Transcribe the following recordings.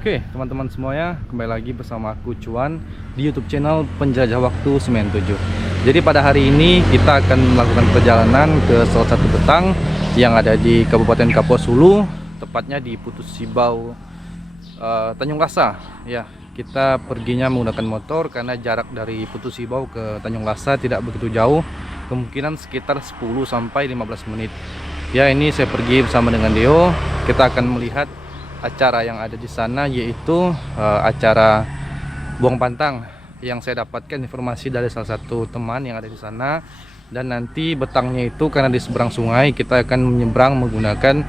Oke, teman-teman semuanya, kembali lagi bersama aku Cuan di YouTube channel Penjelajah Waktu Semen 7. Jadi pada hari ini kita akan melakukan perjalanan ke salah satu betang yang ada di Kabupaten Kapuas Hulu, tepatnya di Putus Sibau, Tanjung Lasa. Ya, kita perginya menggunakan motor karena jarak dari Putus Sibau ke Tanjung Lasa tidak begitu jauh, kemungkinan sekitar 10 sampai 15 menit. Ya, ini saya pergi bersama dengan Deo. Kita akan melihat acara yang ada di sana, yaitu acara buang pantang yang saya dapatkan informasi dari salah satu teman yang ada di sana. Dan nanti betangnya itu karena di seberang sungai, kita akan menyeberang menggunakan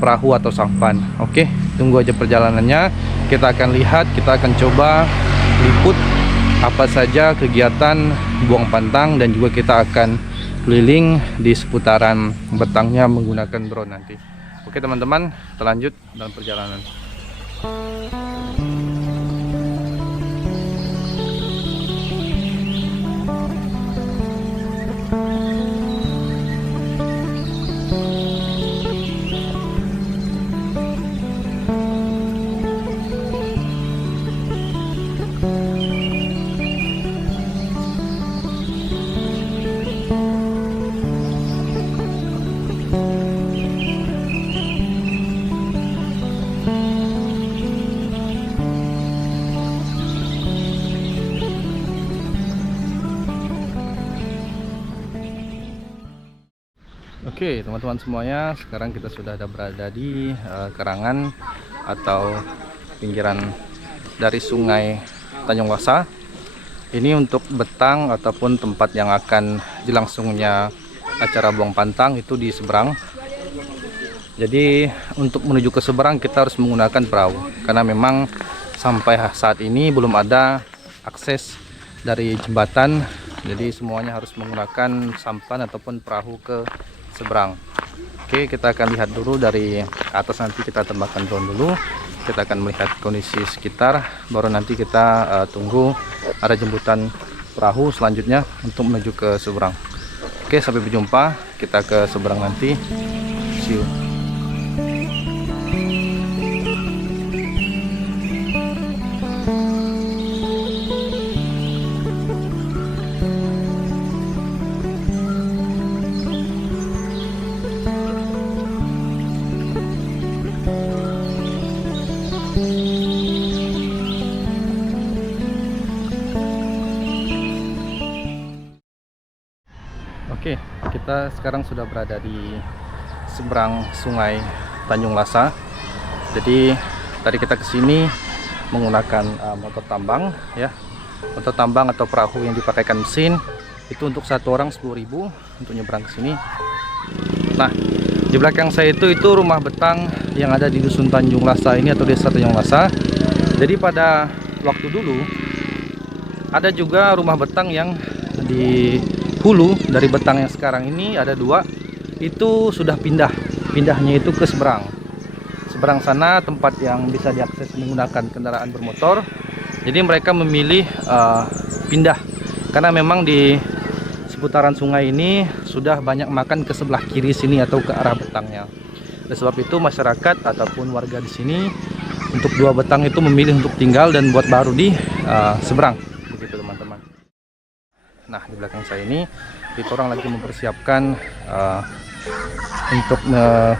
perahu atau sampan. Oke, tunggu aja perjalanannya. Kita akan lihat, kita akan coba liput apa saja kegiatan buang pantang, dan juga kita akan keliling di seputaran betangnya menggunakan drone nanti. Oke teman-teman, kita lanjut dalam perjalanan. Oke teman-teman semuanya, sekarang kita sudah ada berada di kerangan atau pinggiran dari sungai Tanjung Lasa. Ini untuk betang ataupun tempat yang akan dilangsungnya acara buang pantang itu di seberang. Jadi untuk menuju ke seberang kita harus menggunakan perahu, karena memang sampai saat ini belum ada akses dari jembatan. Jadi semuanya harus menggunakan sampan ataupun perahu ke seberang. Oke, kita akan lihat dulu dari atas, nanti kita tembakkan drone dulu. Kita akan melihat kondisi sekitar, baru nanti kita tunggu ada jemputan perahu selanjutnya untuk menuju ke seberang. Oke, sampai berjumpa kita ke seberang nanti. See you. Oke, kita sekarang sudah berada di seberang sungai Tanjung Lasa. Jadi tadi kita kesini menggunakan motor tambang, ya, motor tambang atau perahu yang dipakaikan mesin. Itu untuk satu orang 10.000 untuk nyebrang ke sini. Nah, di belakang saya itu rumah betang yang ada di dusun Tanjung Lasa ini atau desa Tanjung Lasa. Jadi pada waktu dulu ada juga rumah betang yang di hulu dari betang yang sekarang ini ada dua, itu sudah pindahnya itu ke seberang sana, tempat yang bisa diakses menggunakan kendaraan bermotor. Jadi mereka memilih pindah karena memang di seputaran sungai ini sudah banyak makan ke sebelah kiri sini atau ke arah betangnya. Oleh sebab itu masyarakat ataupun warga di sini untuk dua betang itu memilih untuk tinggal dan buat baru di seberang, begitu teman-teman. Nah, di belakang saya ini kita orang lagi mempersiapkan untuk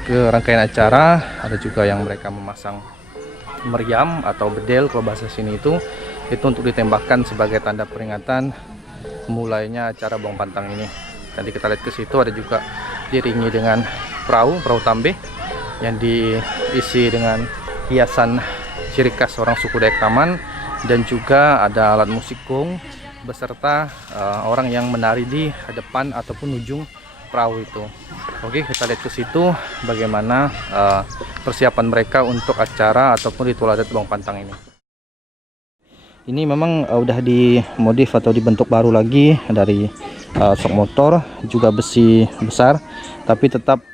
ke rangkaian acara. Ada juga yang mereka memasang meriam atau bedel kalau bahasa sini itu untuk ditembakkan sebagai tanda peringatan mulainya acara buang pantang ini. Tadi kita lihat ke situ ada juga diiringi dengan perahu tambe yang diisi dengan hiasan ciri khas orang suku Dayak Taman, dan juga ada alat musik gong beserta orang yang menari di depan ataupun ujung perahu itu. Oke, kita lihat ke situ bagaimana persiapan mereka untuk acara ataupun ritual adat buang pantang ini. Ini memang udah dimodif atau dibentuk baru lagi dari sok motor, juga besi besar, tapi tetap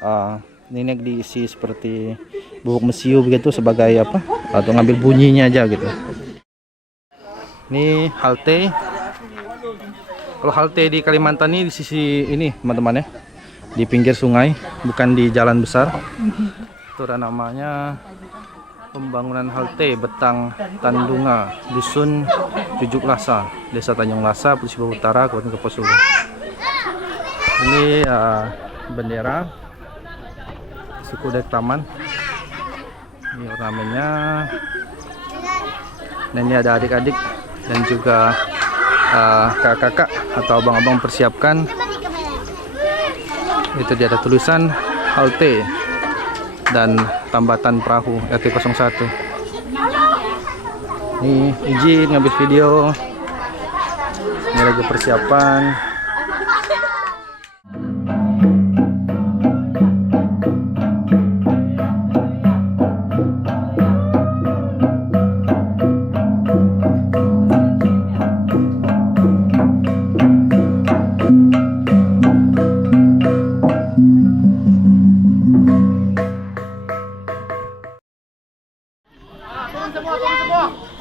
ini diisi seperti bubuk mesiu begitu sebagai apa, atau ngambil bunyinya aja gitu. Ini halte. Kalau halte di Kalimantan ini di sisi ini teman-teman ya, di pinggir sungai, bukan di jalan besar. Itu ada namanya pembangunan halte Betang Tandunga, Dusun Jujuk Lasa, Desa Tanjung Lasa, Provinsi Papua Utara, Kabupaten Kepulauan Seribu. Ini bendera suku Dayak Taman. Ini ornamennya. Dan ini ada adik-adik dan juga kakak-kakak atau abang-abang persiapkan. Itu dia ada tulisan halte dan tambatan perahu RT01. Ini izin ngambil video. Ini lagi persiapan.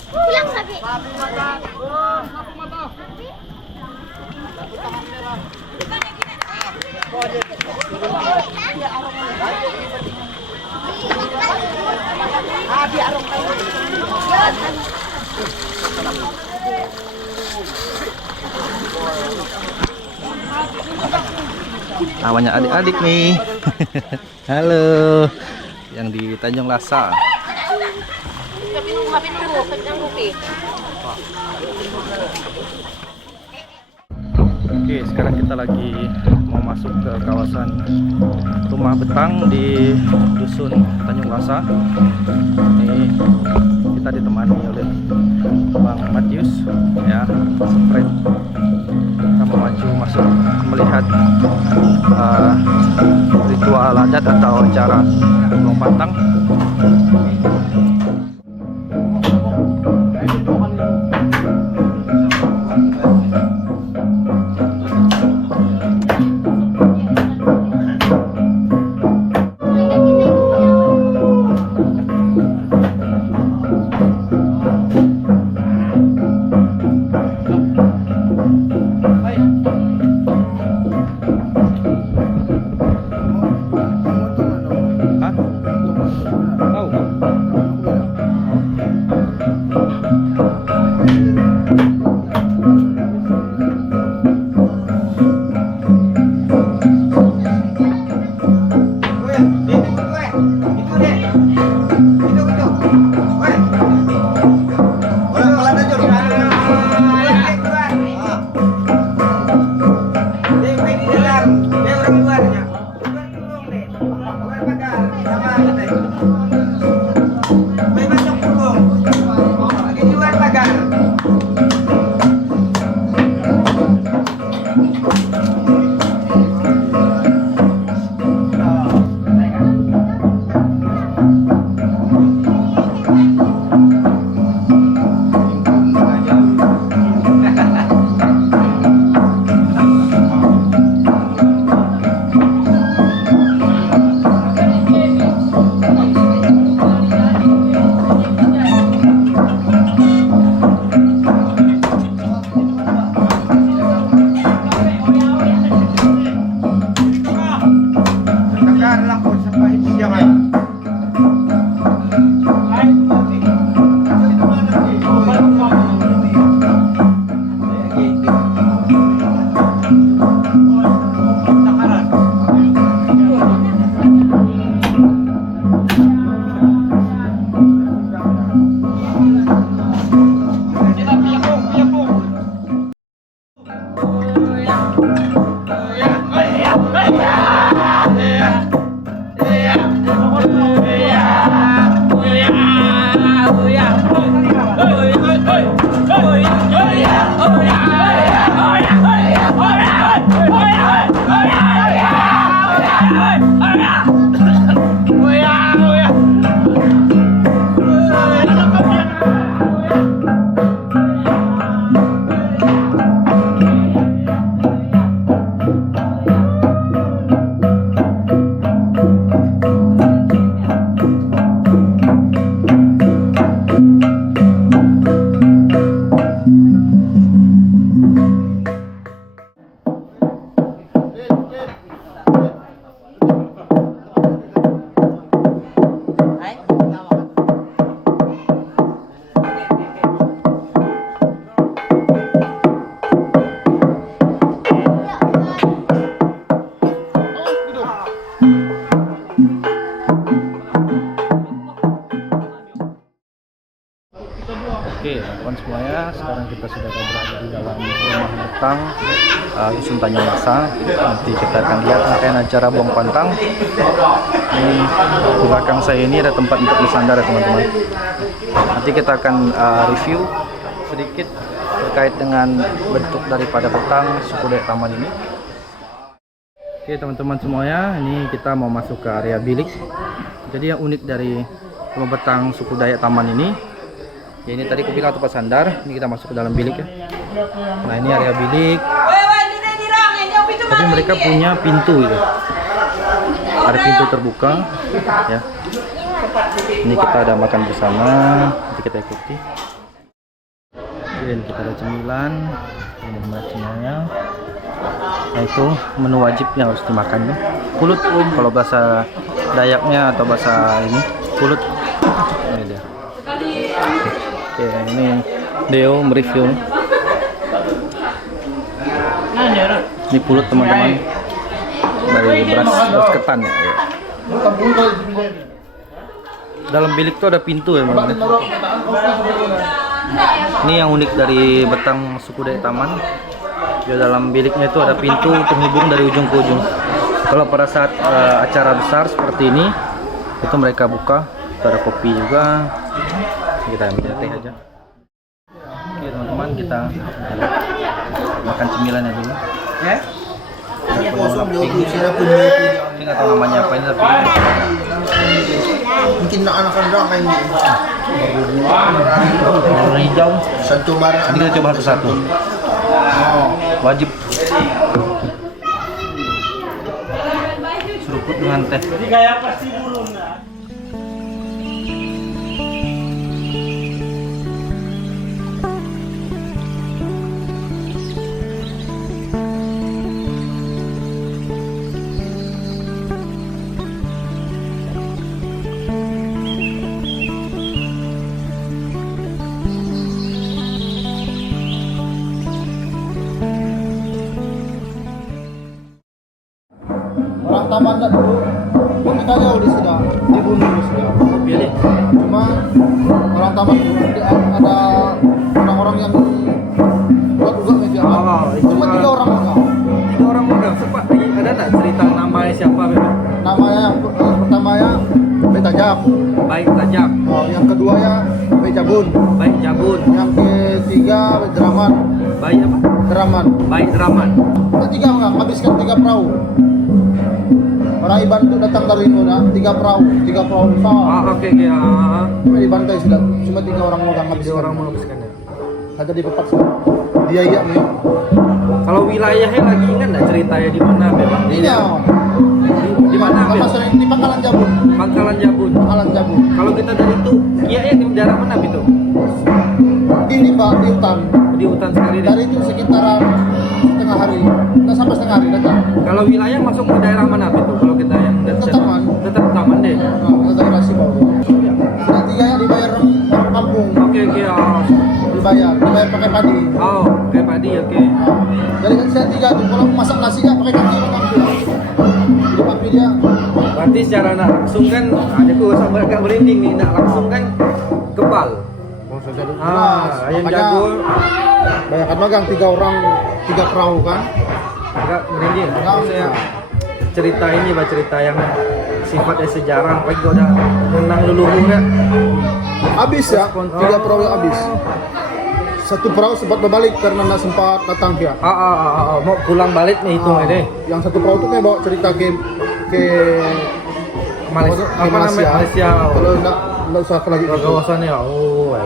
Pulang sapi. Namanya adik-adik nih. Halo, yang di Tanjung Lasa. Oke, sekarang kita lagi mau masuk ke kawasan rumah Betang di Dusun Tanjung Lasa. Ini kita ditemani oleh Bang Matius, ya, sprint. Kita mau maju masuk melihat ritual adat atau acara Long Pantang. Tanjung Lasa. Nanti kita akan lihat rangkaian acara buang pantang. Ini di belakang saya ini ada tempat untuk bersandar ya teman-teman. Nanti kita akan review sedikit terkait dengan bentuk daripada betang suku Dayak Taman ini. Oke teman-teman semuanya, ini kita mau masuk ke area bilik. Jadi yang unik dari rumah betang suku Dayak Taman ini, ya ini tadi aku bilang tempat sandar. Ini kita masuk ke dalam bilik ya. Nah ini area bilik. Tapi mereka punya pintu gitu. Ada pintu terbuka ya. Ini kita ada makan bersama, nanti kita ikuti. Ini kita ada cemilan, ini cemilannya. Nah itu menu wajib yang harus dimakan nih. Pulut kalau bahasa Dayaknya atau bahasa ini pulut. Ini dia. Oke, ini Deo mereview. Ini pulut teman-teman dari beras ketan ya. Dalam bilik tuh ada pintu ya teman-teman. Ini yang unik dari betang suku Dayak Taman. Di dalam biliknya itu ada pintu penghubung dari ujung ke ujung. Kalau pada saat acara besar seperti ini, itu mereka buka. Itu ada kopi juga. Kita ambil teh aja. Oke teman-teman, kita makan cemilannya dulu. Ya? Ini nggak tahu namanya apa ini tapi mungkin anak-anak kayak warna hijau. Ini kita coba satu-satu. Wajib. Seruput dengan teh. Jadi kayak pasti dulu nah. orang taman dah dulu pun kita jauh di sudah dibunuh sudah. Cuma orang taman dulu ada orang-orang yang buat juga media. Cuma tiga orang muda. Sempat ada tak cerita namanya siapa memang? Namanya yang pertama ya Baik Tajak. Baik Tajak. Oh, yang kedua ya Baik Jabun. Baik Jabun. Yang ketiga Baik Draman. Baik apa? Draman. Baik Draman. Tiga orang habiskan 3 perahu. Orang Iban itu datang dari Indonesia, 3 perahu besar. Oke. Cuma dibantai sudah, cuma 3 orang megang habis. 3 orang menghabiskan ya. Saja di pepat semua. Dia iya nih. Kalau wilayahnya lagi ingat nggak ceritanya di mana memang? Iya. Di mana? Sama sering di Pangkalan Jabun. Pangkalan Jabun. Pangkalan Jabun. Kalau kita dari itu, iya di daerah mana itu? Ini Pak di hutan. Di hutan sekali deh. Dari itu sekitaran setengah hari, nggak sampai setengah hari datang. Kalau wilayah masuk ke daerah mana itu? Kalau kita yang Tetap taman. Tetap taman deh. Nah, daerah Sibau. Nanti ya dibayar orang kampung. Oke. Dibayar pakai padi. Oh, kayak padi, oke. Jadi kan saya 3 tuh, kalau masak nasi ya pakai kaki orang kampung. Jadi papi dia. Berarti secara nak langsung kan, ada aku sampai agak merinding nih, nak langsung kan kebal. Ayam jago. Bayangkan magang 3 orang 3 perahu kan. Agak merinding. Saya cerita ini, cerita yang sifatnya sejarah, apalagi kalau udah menang leluhur ya. Habis ya, 3 perahu yang habis. 1 perahu sempat berbalik karena nggak sempat datang dia. Mau pulang balik nih hitung deh. Yang 1 perahu itu kayak bawa cerita ke Malaysia. Apa namanya? Malaysia. Kalau nggak usah lagi ke kawasannya. Oh, ya.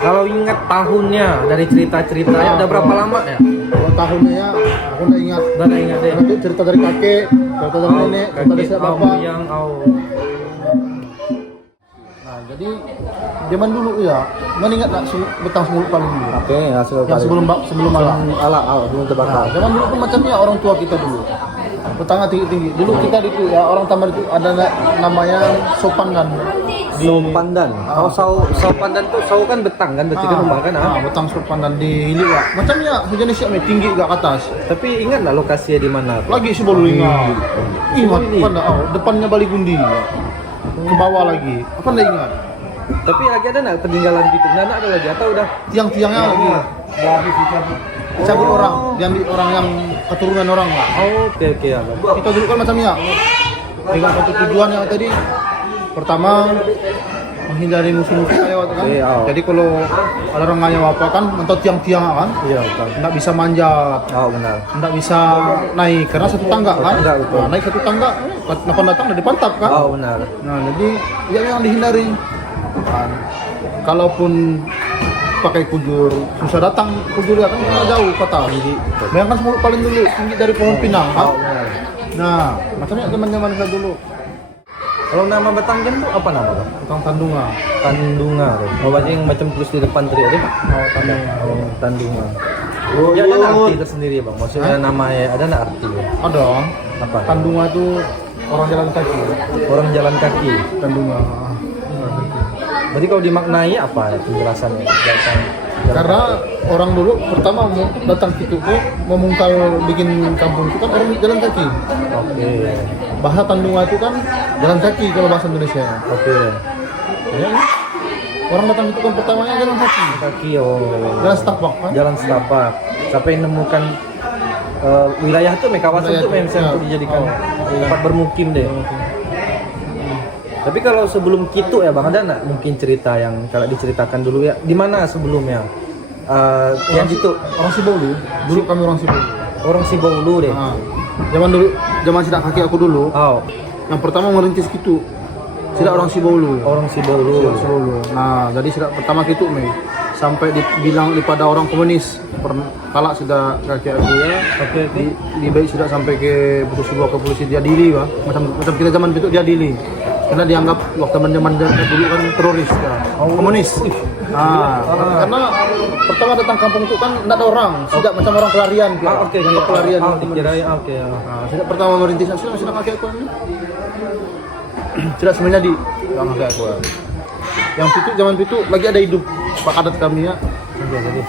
Kalau ingat tahunnya dari cerita-ceritanya udah berapa lama ya? Kalau tahunnya ya, aku nggak ingat. Udah nggak ingat deh. Nanti cerita dari kakek, cerita dari nenek, cerita dari bapak. Nah, jadi zaman dulu ya, mana ingat nggak betang semul paling dulu? Oke, Yang sebelum malam. Belum terbakar. Nah, zaman dulu tuh macamnya orang tua kita dulu. Betangnya tinggi-tinggi. Dulu kita itu ya orang taman itu ada namanya sopandan. Sopandan. Sopandan tuh sau kan betang kan, berarti kan rumah kan? Betang sopandan di hilir ya. Macamnya sejenis ya, tinggi ke atas. Tapi ingat nggak lokasinya di mana? Lagi sih baru ingat. Mana? Depannya Bali Gundi. Ke bawah lagi. Apa nggak ingat? Tapi lagi ada nggak peninggalan gitu? Nggak ada lagi atau udah? Tiang-tiangnya lagi. Udah habis. dicabut orang, diambil orang yang keturunan orang lah. Oke ya. Kita dulu kan macamnya dengan satu tujuannya tadi, pertama menghindari musuh-musuh lewat kan. Jadi kalau ada orang ngayau apa kan, mentok tiang-tiang kan, nggak bisa manjat, Benar. nggak bisa naik karena satu tangga kan. Nah, naik satu tangga, kenapa datang dari pantap kan. Benar. Nah, jadi ya yang dihindari. Kan. Kalaupun pakai kujur, susah datang kujur ya kan, karena jauh kota. Jadi, bayangkan semua paling dulu tinggi dari pohon pinang kan. Nah, macamnya zaman-zaman saya dulu. Kalau nama Batangan tuh apa nama Bang? Tukang tandunga. Tandunga tuh. Berarti yang macam tulis di depan tadi ada? Tandunga. Tandunga. Ya ada arti tersendiri Bang. Maksudnya namanya ada nggak arti? Ada. Apa? Tandunga itu orang jalan kaki. Orang jalan kaki. Tandunga. Berarti kalau dimaknai apa penjelasannya? Karena orang dulu pertama mau datang ke itu memungkal bikin kampung itu kan orang jalan kaki. Oke. Bahasa Tandunga itu kan jalan kaki kalau bahasa Indonesia. Oke. Ya, orang datang itu kan pertamanya jalan kaki. Kaki Jalan setapak kan? Jalan setapak. Sampai menemukan wilayah tuh, kawasan Wilayah tuh yang ya. untuk dijadikan tempat bermukim deh. Tapi kalau sebelum Kitu ya Bang, ada nggak mungkin cerita yang kalau diceritakan dulu ya? Di mana sebelumnya? Yang Kitu Orang Sibolu. Dulu kami orang Sibolu. orang Sibaulu deh. Nah, zaman dulu, zaman sidak kaki aku dulu. Yang pertama merintis gitu. Sidak orang Sibolu. Orang Sibaulu. Sibolu. Nah, jadi sidak pertama gitu nih. Sampai dibilang daripada orang komunis. Kalau sudah kaki aku ya. Di baik sudah sampai ke putus sebuah ke polisi diadili, Pak. Macam kita zaman itu diadili. Karena dianggap waktu zaman dulu kan teroris ya. Komunis. Karena pertama datang kampung itu kan tidak ada orang, tidak macam orang pelarian. Pelarian. Sudah pertama merintis, sudah kakek aku ini. Sudah sebenarnya di kakek aku. Yang itu zaman itu lagi ada hidup Pak Kadat kami ya.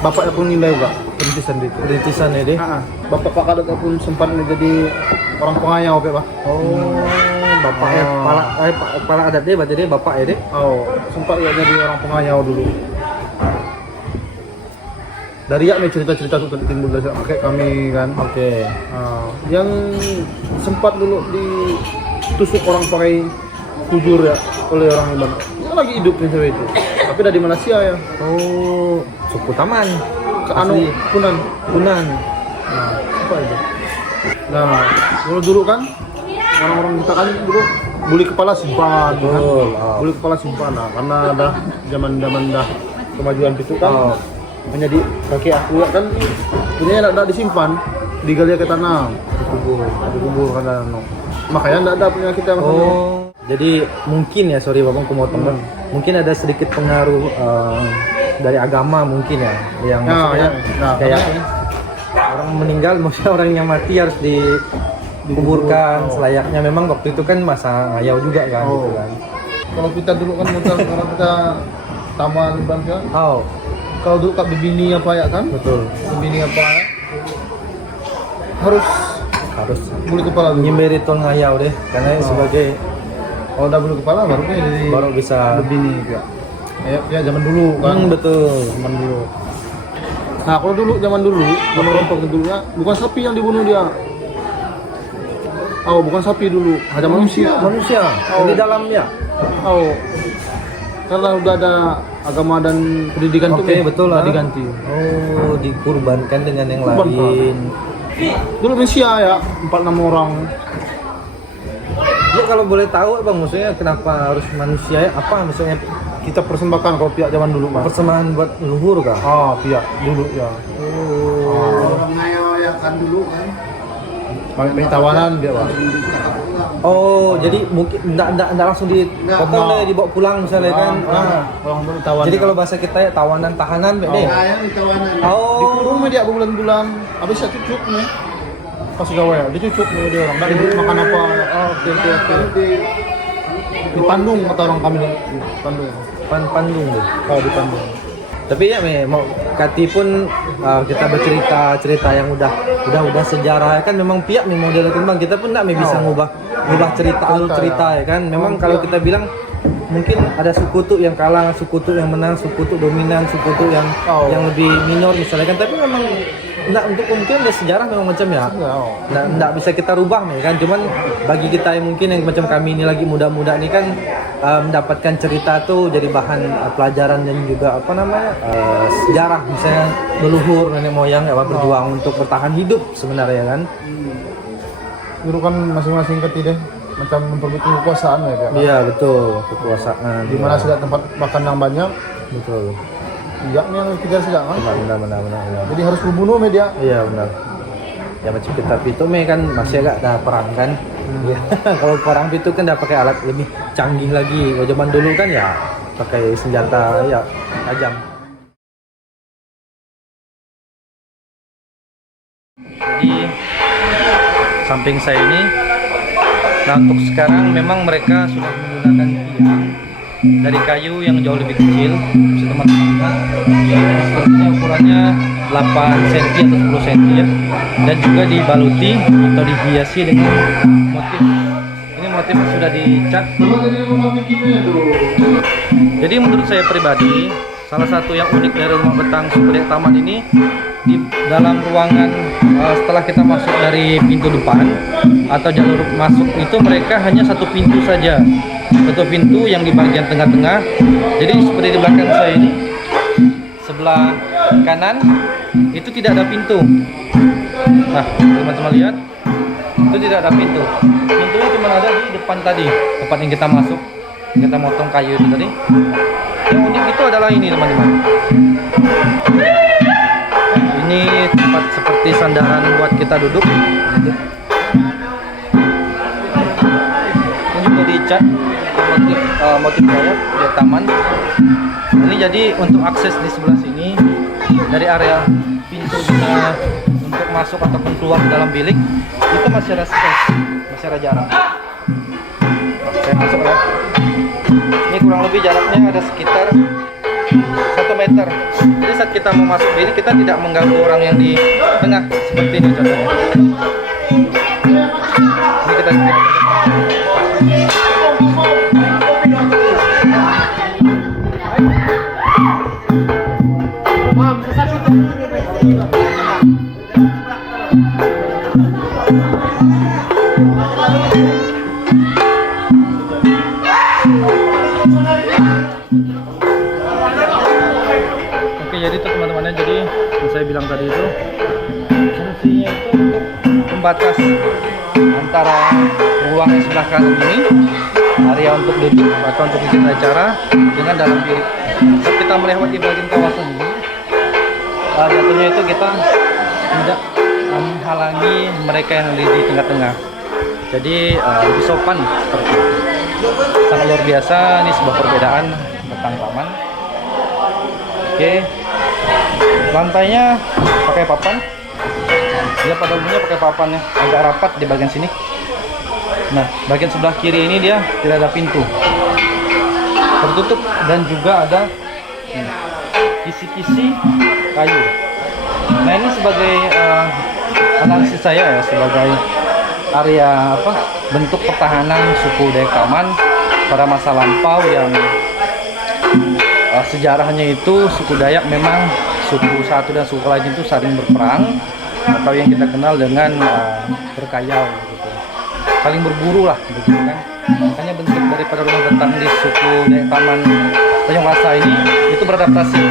Bapaknya pun nilai juga perintisan ya deh. Bapak Pak Kadat pun sempat menjadi orang pengayau Pak. Bapaknya kepala adatnya berarti dia bapak ya deh. Sempat ya jadi orang pengayau dulu. Dari ya cerita-cerita itu timbul dari kakek kami kan. Yang sempat dulu ditusuk orang pakai kujur ya oleh orang Iban. Dia lagi hidup nih cewek itu. Tapi dari Malaysia ya. Suku Taman. Ke Punan. Apa itu? Nah, dulu kan orang-orang kita kan dulu buli kepala simpan, buli kepala simpan. Karena ada zaman-zaman dah kemajuan itu kan menjadi kaki aku kan punya tidak disimpan, digali ke tanah, dikubur kan. Makanya tidak ada punya kita. Jadi mungkin ya, sorry Bapak aku motong. Mungkin ada sedikit pengaruh dari agama mungkin ya, yang maksudnya kayak orang meninggal, maksudnya orang yang mati harus dikuburkan selayaknya. Memang waktu itu kan masa ngayau juga kan, gitu kan. Kalau kita dulu kan kalau kita taman bangsa. Kalau dulu Kak Bibini apa ya kan? Betul. Bibini apa ya? Harus bulu kepala dulu. Nyimberi ton ngayau deh, karena sebagai kalau udah bulu kepala baru bisa Bibini ya. Ya zaman dulu kan. Betul. Zaman dulu. Nah kalau dulu zaman dulu rompok dulunya bukan sapi yang dibunuh dia. Bukan sapi dulu, ada manusia. Di dalamnya. Karena udah ada agama dan pendidikan itu betul lah diganti. Dikurbankan dengan yang lain. Dulu manusia ya 4-6 orang. Ya kalau boleh tahu Bang, maksudnya kenapa harus manusia ya? Apa maksudnya? Kita persembahkan kalau pihak zaman dulu Bang. Persembahan buat leluhur kah? Pihak dulu ya. Orang ngayau ya kan dulu kan. Pakai tawanan dia Bang. Jadi mungkin enggak langsung dipotong deh, dibawa pulang misalnya kan. Orang dulu tawanan. Jadi kalau bahasa kita ya tawanan tahanan deh. Ngayau di tawanan. Dikurung dia berbulan-bulan. Habis ya cucuk nih. Pas gawe ya, dicucuk nih dia orang. Enggak diberi makan apa. Oke. Di Pandung kata orang kami di Pandung. Pandung deh. Di Pandung. Tapi ya mau Kati pun kita bercerita yang udah sejarah ya kan, memang pihak model kembang kita pun enggak bisa ngubah cerita ya kan. Memang kalau kita bilang mungkin ada suku tuh yang kalah, suku tuh yang menang, suku tuh dominan, suku tuh yang lebih minor misalnya kan, tapi memang Nggak, untuk mungkin ada sejarah memang macam ya. Nggak bisa kita rubah nih kan. Cuman bagi kita yang mungkin yang macam kami ini lagi muda-muda nih kan mendapatkan cerita tuh jadi bahan pelajaran dan juga apa namanya sejarah, misalnya leluhur nenek moyang ya berjuang untuk bertahan hidup sebenarnya kan. Dulu kan masing-masing deh macam memperbutkan kekuasaan ya kan. Iya betul, kekuasaan. Di mana sudah tempat makan yang banyak, betul. tidak yang kita sedang kan. Benar. Ya. Jadi harus membunuh media. Iya benar. Ya macam kita Pitome kan masih agak ada perang kan. Ya. Kalau perang itu kan dah pakai alat lebih canggih lagi. Kalau zaman dulu kan ya pakai senjata ya tajam. Jadi samping saya ini, nah untuk sekarang memang mereka sudah menggunakan tiang dari kayu yang jauh lebih kecil, bisa teman-teman lihat. Sepertinya ukurannya 8 cm atau 10 cm ya, dan juga dibaluti atau dihiasi dengan motif. Ini motif yang sudah dicat. Jadi menurut saya pribadi, salah satu yang unik dari rumah betang Suku Dayak Taman ini, di dalam ruangan setelah kita masuk dari pintu depan atau jalur masuk itu mereka hanya satu pintu saja, satu pintu yang di bagian tengah-tengah. Jadi seperti di belakang saya ini, sebelah kanan itu tidak ada pintu. Nah teman-teman lihat, itu tidak ada pintu. Pintunya cuma ada di depan tadi, tempat yang kita masuk, kita motong kayu itu tadi. Yang unik itu adalah ini teman-teman. Ini tempat seperti sandaran buat kita duduk. Ini juga dicat motif Dayak di taman. Ini jadi untuk akses di sebelah sini dari area pintu kita untuk masuk ataupun keluar ke dalam bilik itu masih ada space, masih ada jarak. Saya masuk ya. Ini kurang lebih jaraknya ada sekitar 1 meter. Jadi saat kita mau masuk bilik kita tidak mengganggu orang yang di tengah seperti ini contohnya. Ini kita jadi itu teman-teman, jadi yang saya bilang tadi itu fungsinya itu untuk membatas antara ruang yang sebelah kanan ini, area untuk duduk atau untuk bikin acara, dengan dalam bilik. Saat kita melewati bagian kawasan ini, jatuhnya itu kita tidak menghalangi mereka yang di tengah-tengah. Jadi lebih sopan seperti itu. Sangat luar biasa, ini sebuah perbedaan betang taman. Oke. Lantainya pakai papan. Dia pada umumnya pakai papan ya, agak rapat di bagian sini. Nah, bagian sebelah kiri ini dia tidak ada pintu, tertutup, dan juga ada kisi-kisi kayu. Nah, ini sebagai analisis saya ya, sebagai area bentuk pertahanan suku Dayak Taman pada masa lampau yang sejarahnya itu suku Dayak memang suku satu dan suku lain itu saling berperang, atau yang kita kenal dengan berkayau gitu. Saling berburu lah begitu kan. Makanya bentuk daripada rumah betang di suku Dayak Taman Tanjung Lasa ini itu beradaptasi.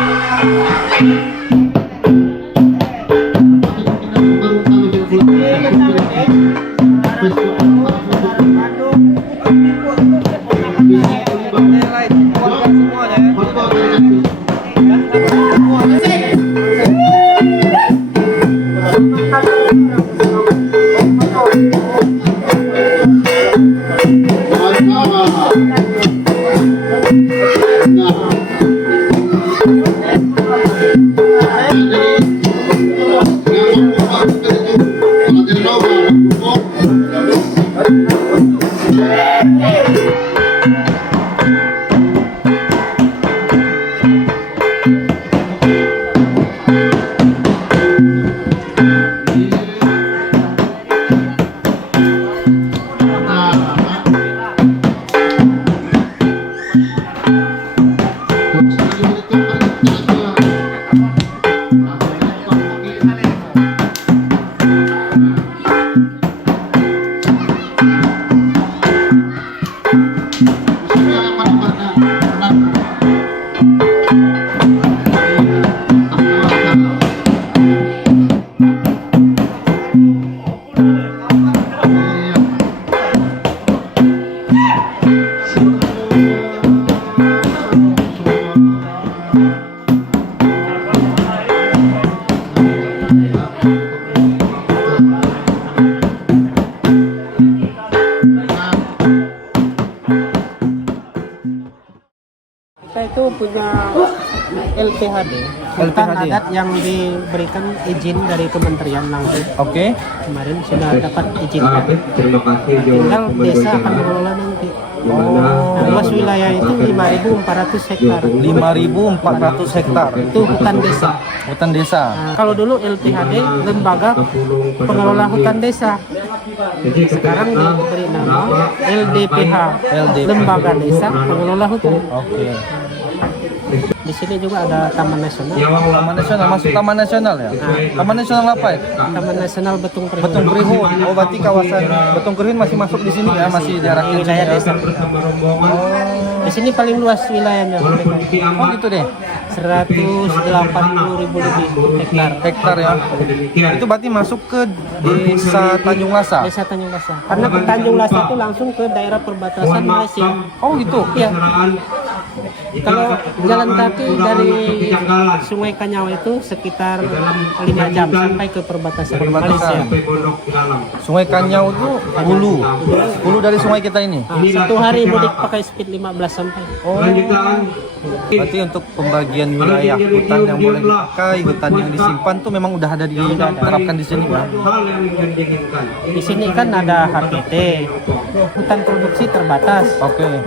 punya LPHD, hutan LPHD. adat yang diberikan izin dari kementerian langsung. Oke. Kemarin sudah dapat izin. Terima kasih Tinggal desa akan mengelola nanti. Luas wilayah itu 5.400 hektar. 5.400 hektar. Itu hutan desa. Hutan desa. Nah, kalau dulu LPHD, lembaga pengelola hutan desa. Sekarang diberi nama LDPH, lembaga desa pengelola hutan. Oke. Di sini juga ada Taman Nasional. Taman Nasional, masuk Taman Nasional ya? Taman Nasional apa ya? Taman Nasional Betung Kerihun. Betung Kerihun. Oh, berarti kawasan Betung Kerihun masih masuk di sini ya? Masih daerah Wilayah desa. Di sini paling luas wilayahnya. Oh, gitu deh. 180.000 lebih hektar. Hektar ya. Itu berarti masuk ke Desa Tanjung Lasa. Desa Tanjung Lasa. Karena ke Tanjung Lasa itu langsung ke daerah perbatasan Malaysia. Oh, gitu. Iya. Kalau jalan kaki dari Sungai Kanyau itu sekitar 5 jam sampai ke perbatasan Malaysia. Sungai Kanyau itu hulu dari sungai kita ini. Nah, 1 hari mudik pakai speed 15 sampai. Oh. Berarti untuk pembagian wilayah hutan yang boleh dipakai, hutan yang disimpan tuh memang udah ada diterapkan di sini kan? Di sini kan ada HPT, hutan produksi terbatas. Oke.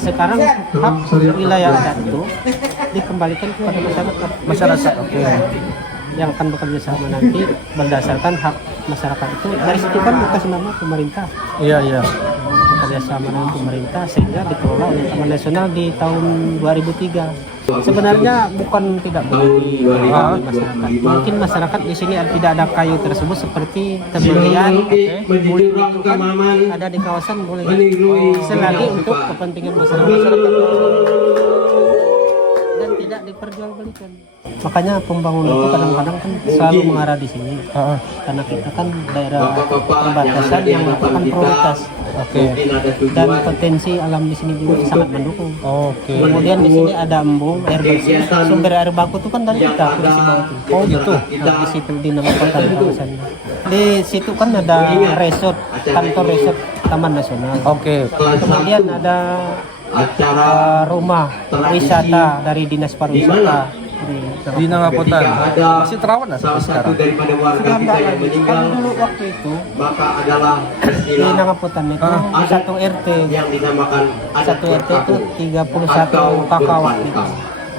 Sekarang hak wilayah adat itu dikembalikan kepada masyarakat. Masyarakat. Oke. Yang akan bekerja sama nanti berdasarkan hak masyarakat itu. Dari situ kan dikasih nama pemerintah. Iya. Bekerja sama dengan pemerintah sehingga dikelola oleh Taman Nasional di tahun 2003. Sebenarnya bukan tidak boleh dikelola oleh masyarakat. Mungkin masyarakat di sini tidak ada kayu tersebut seperti tebing-lian, kulit itu kan ada di kawasan boleh. Selagi untuk kepentingan masyarakat dan tidak diperjualbelikan. Makanya pembangunan itu kadang-kadang kan selalu mengarah di sini. Karena kita kan daerah perbatasan yang merupakan prioritas. Oke. Dan potensi alam di sini juga sangat mendukung. Oke. Kemudian di sini ada embung, air bersih. Sumber air baku itu kan dari kita di bawah itu. Oh, gitu. Nah, di situ di nama kota kawasannya. Di situ kan ada resort, kantor resort Taman Nasional. Oke. Kemudian ada rumah wisata dari Dinas Pariwisata Di Nangapotan. Masih terawat nggak sampai sekarang? sudah enggak lagi. Kan dulu waktu itu di Nangapotan itu satu RT itu 31 kakak waktu itu.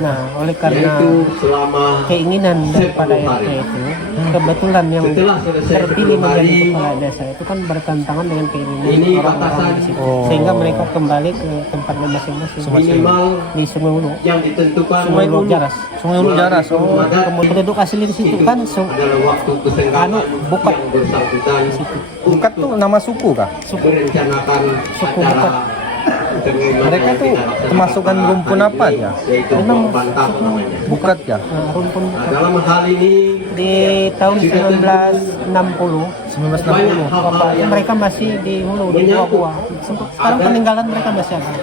Nah, oleh karena keinginan daripada RT itu, kebetulan yang terpilih menjadi kepala desa itu kan bertentangan dengan keinginan orang-orang di situ. Sehingga mereka kembali ke tempatnya masing-masing. Di Sungai Hulu. Sungai Hulu Jaras. Sungai Hulu Jaras. Oh. Kemudian penduduk asli di situ kan Bukat di situ. Bukat tuh nama suku kah? Suku Bukat. Mereka tuh kemasukan rumpun apa ya? Memang Bukat ya? rumpun Bukat. Di tahun 1960 bapaknya mereka masih di Hulu, di Gua. Sekarang peninggalan mereka masih ada.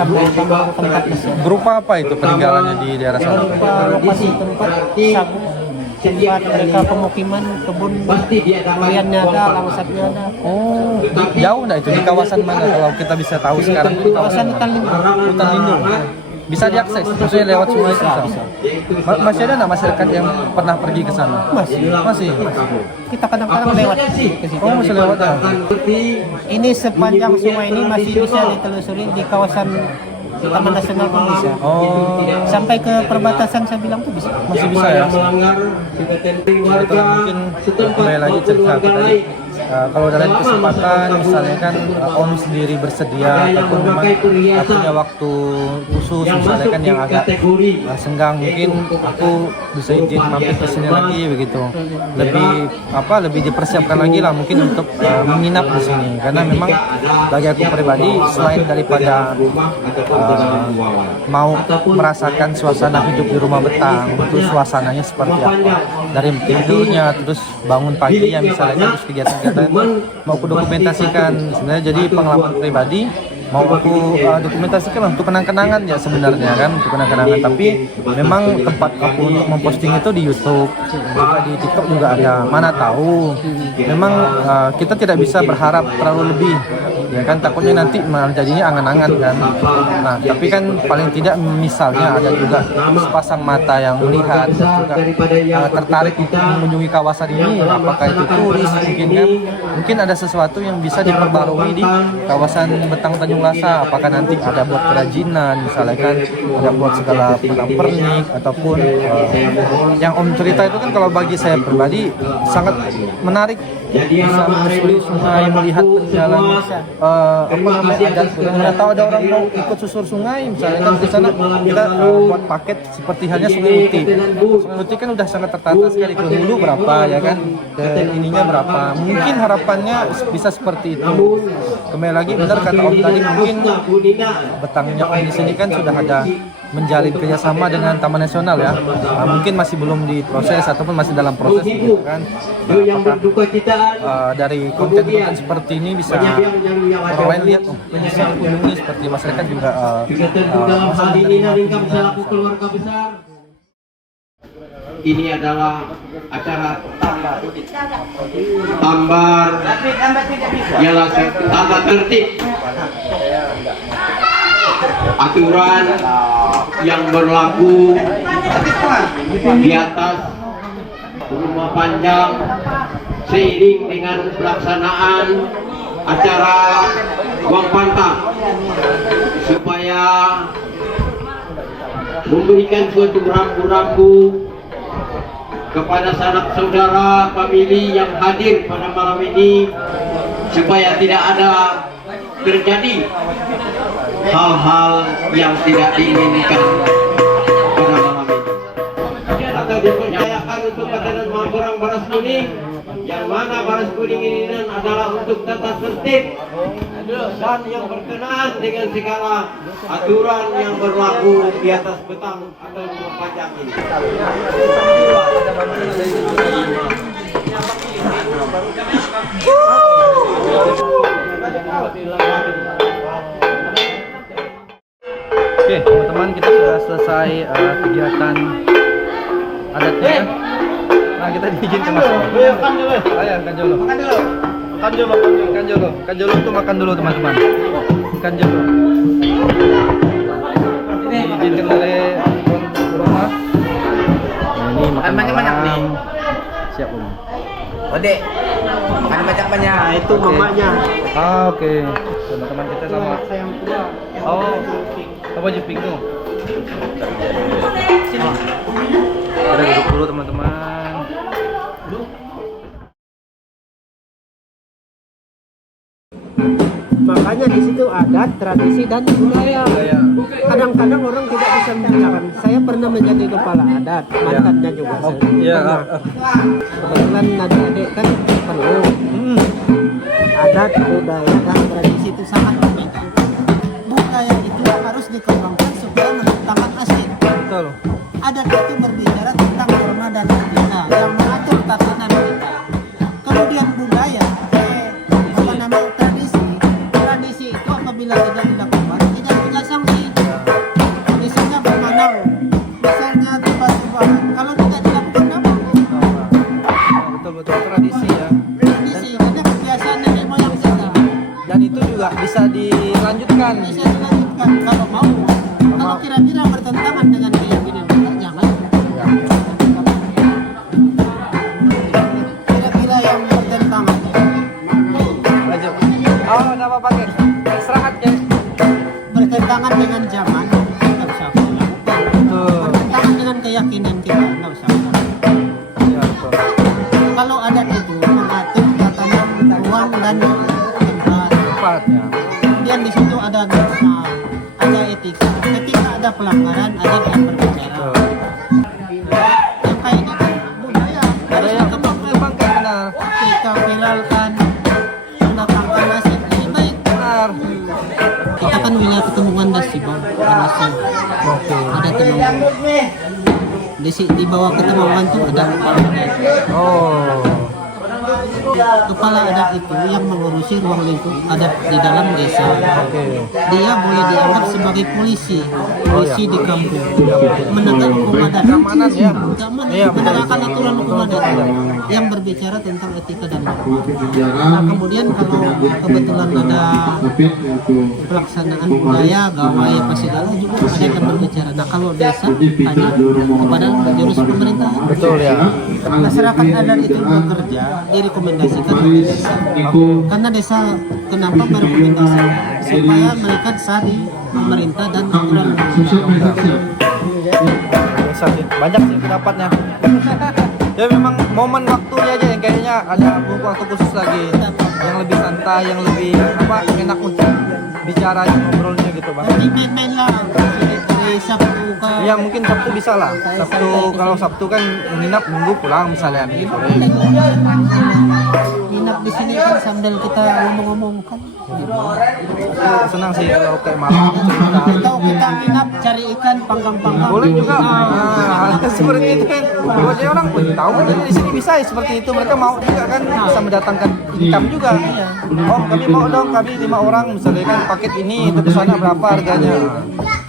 Kampung tempat masih ada. Berupa apa itu peninggalannya di daerah sana? Berupa lokasi tempat sagu, tempat mereka pemukiman, kebun, duriannya ada, langsatnya ada. Oh, jauh nggak itu? Di kawasan mana kalau kita bisa tahu sekarang? Di Kawasan hutan lindung. Hutan lindung. Bisa diakses, maksudnya lewat sungai itu. Masih ada nggak masyarakat yang pernah pergi ke sana? Masih. Kita kadang-kadang lewat ke situ. Oh, masih lewat ya? Ini sepanjang sungai ini masih bisa ditelusuri di kawasan Taman Nasional pun bisa. Oh, Sampai ke perbatasan saya bilang tuh bisa. masih bisa ya? Mungkin kembali lagi cerita tadi. Kalau ada kesempatan, misalnya kan Om sendiri bersedia atau memang punya waktu khusus, misalnya kan yang agak senggang, mungkin aku bisa izin mampir ke sini lagi begitu. Lebih dipersiapkan lagi lah mungkin untuk menginap di sini, karena memang bagi aku pribadi selain daripada mau merasakan suasana hidup di rumah betang, itu suasananya seperti apa, dari tidurnya terus bangun pagi ya misalnya, terus kegiatan-kegiatan mau aku dokumentasikan. Sebenarnya jadi pengalaman pribadi mau aku dokumentasikan untuk kenang-kenangan ya sebenarnya kan, untuk kenang-kenangan. Tapi memang tempat aku untuk memposting itu di YouTube, juga di TikTok juga ada. Mana tahu memang kita tidak bisa berharap terlalu lebih ya kan, takutnya nanti malah jadinya angan-angan kan. Nah tapi kan paling tidak misalnya ada juga sepasang mata yang melihat juga tertarik untuk mengunjungi kawasan ini, apakah itu turis mungkin kan, mungkin ada sesuatu yang bisa diperbarui di kawasan Betang Tanjung Lasa, apakah nanti ada buat kerajinan misalnya kan, ada buat segala pernak-pernik ataupun yang Om cerita itu kan kalau bagi saya pribadi sangat menarik, bisa menyusuri sungai, melihat penjalan apa namanya adat. Nggak tahu ada orang mau ikut susur sungai misalnya kan, di sana kita buat paket seperti halnya Sungai Uti. Sungai Uti kan udah sangat tertata sekali, ke hulu berapa ya kan, ke ininya berapa. Mungkin harapannya bisa seperti itu. Kembali lagi benar kata Om tadi, mungkin Betangnya Om di sini kan sudah ada menjalin kerjasama dengan Taman Nasional ya. Nah, mungkin masih belum diproses ataupun masih dalam proses gitu kan. Dari konten-konten seperti ini bisa orang lain lihat, oh ini bisa kunjungi, seperti masyarakat juga ini adalah acara tambar ialah tata tertib aturan yang berlaku di atas rumah panjang seiring dengan pelaksanaan acara Buang Pantang, supaya memberikan suatu rambu-rambu kepada sanak saudara famili yang hadir pada malam ini, supaya tidak ada terjadi hal-hal yang tidak diinginkan pada malam ini, atau dipercayakan untuk keterangan orang baras kuning, yang mana baras kuning ini adalah untuk tata tertib dan yang berkenaan dengan segala aturan yang berlaku di atas Betang atau rumah panjang ini. Oke teman-teman, kita sudah selesai kegiatan adatnya. Nah kita diizinkan masuk. Ayo Kanjolo. Kanjolo itu makan dulu teman-teman. Kanjolo. Ini diizinkan oleh tuan rumah. Ini makan banyak-banyak nih. Siap Om. Ode, makan banyak-banyak. Itu mamanya. Oke. Teman-teman kita sama. Oh, apa jeping tuh? Sini. Kita duduk dulu teman-teman. Makanya di situ adat, tradisi dan budaya. Kadang-kadang orang tidak bisa membedakan. Saya pernah menjadi kepala adat, mantannya juga. Kebetulan adik-adik kan perlu. Adat, budaya dan tradisi itu sangat berbeda. Budaya itu harus dikembangkan supaya menciptakan asli. Betul. Adat itu berbicara tentang norma dan etika yang mengatur tatanan kita. Kemudian budaya, apa namanya, tradisi itu apabila tidak dilakukan tidak punya sanksi. Misalnya bermanau, misalnya tiba-tiba kalau tidak dilakukan apa? Betul tradisi ya. Tradisi, karena kebiasaan nenek moyang kita. Dan itu juga bisa dilanjutkan. Bisa dilanjutkan kalau mau. Kalau kira-kira bertentangan dengan keyakinan kita, jangan. Kira-kira yang bertentangan. Lanjut. Oh, enggak apa-apa, Kek. Istirahat, Kek. Bertentangan dengan zaman, tidak usah lakukan. Betul. Bertentangan dengan keyakinan kita, tidak usah lakukan. Ya, betul. Kalau adat itu mengatur tatanan ruang dan tempat. Ya. Kemudian di situ ada norma, ada etika. Ketika ada pelanggaran, adat yang berbicara. Yang kayak gitu budaya harus dikembangkan. Benar. Kita viralkan, mendatangkan nasib lebih baik. Benar. Kita kan wilayah pertemuan Dasibang, Nasib. Ada Temanggung. Di bawah Ketemanggungan itu ada Oh. kepala adat itu yang mengurusi ruang lingkup adat di dalam desa. Dia boleh dianggap sebagai polisi di kampung, menegakkan hukum adat, keamanan, menegakkan aturan hukum adat yang berbicara tentang etika dan norma. Nah, kemudian kalau kebetulan ada pelaksanaan budaya, gawai apa segala juga ada yang berbicara. Nah, kalau desa hanya kepada jurus pemerintahan. Betul ya. Masyarakat adat itu bekerja direkomendasikan oleh desa. Karena desa kenapa merekomendasikan supaya mereka sari pemerintah dan aturan undang-undang. Bisa sih. Banyak sih pendapatnya. Ya memang momen waktunya aja yang kayaknya ada waktu khusus lagi yang lebih santai, yang lebih enak untuk bicara ngobrolnya gitu bang. Jadi main-main lah dari Sabtu ke Ya mungkin Sabtu bisa lah. Kalau Sabtu kan nginap Minggu pulang misalnya gitu. nginap di sini kan sambil kita ngomong-ngomong kan. Senang sih kalau kayak malam cerita. Atau kita nginap cari ikan panggang-panggang. Boleh juga. Seperti itu kan. Buat dia orang pun tahu jadi di sini bisa ya seperti itu. Mereka mau juga kan bisa mendatangkan income juga. Oh kami mau dong, kami 5 orang misalnya kan paket ini itu kesana berapa harganya?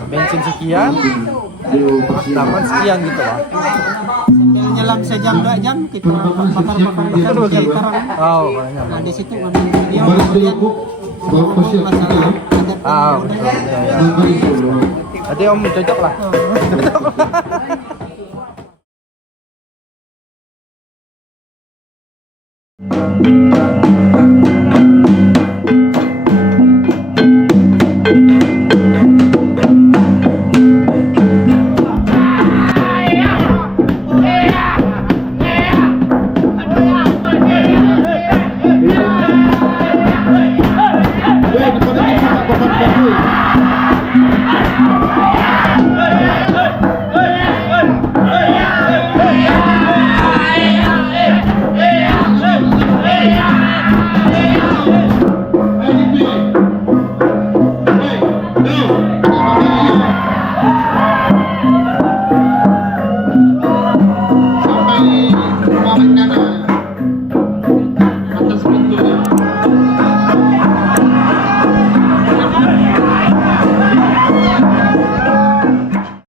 Bensin sekian, dapat sekian gitu lah. Sambil nyelam sejam 2 jam kita bakar di karang. Oh banyak. Nah di situ ambil video kemudian ngomong masalah adat budaya. Jadi om cocok lah. Cocok lah.